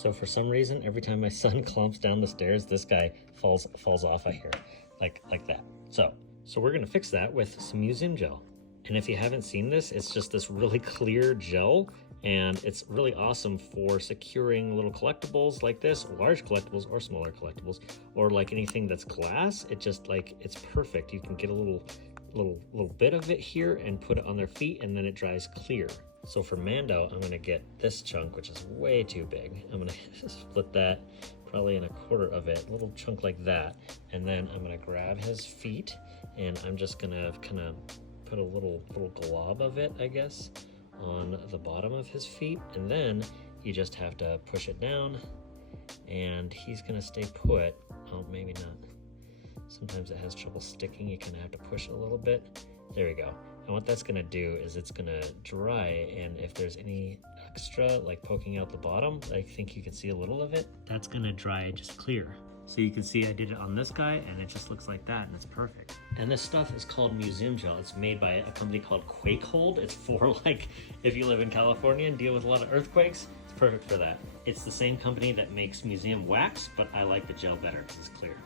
So for some reason, every time my son clumps down the stairs, this guy falls off of here, like that. So we're gonna fix that with some museum gel. And if you haven't seen this, it's just this really clear gel, and it's really awesome for securing little collectibles like this, large collectibles or smaller collectibles, or like anything that's glass. It just like, it's perfect. You can get a little bit of it here and put it on their feet, and then it dries clear. So for Mando, I'm gonna get this chunk, which is way too big. I'm gonna split that probably in a quarter of it, a little chunk like that. And then I'm gonna grab his feet, and I'm just gonna kind of put a little glob of it, I guess, on the bottom of his feet. And then you just have to push it down, and he's gonna stay put. Oh, maybe not. Sometimes it has trouble sticking. You kind of have to push it a little bit. There we go. And what that's gonna do is it's gonna dry, and if there's any extra like poking out the bottom, I think you can see a little of it, that's gonna dry just clear. So you can see I did it on this guy, and it just looks like that, and it's perfect. And this stuff is called museum gel. It's made by a company called Quakehold. It's for like, if you live in California and deal with a lot of earthquakes, it's perfect for that. It's the same company that makes museum wax, but I like the gel better because it's clear.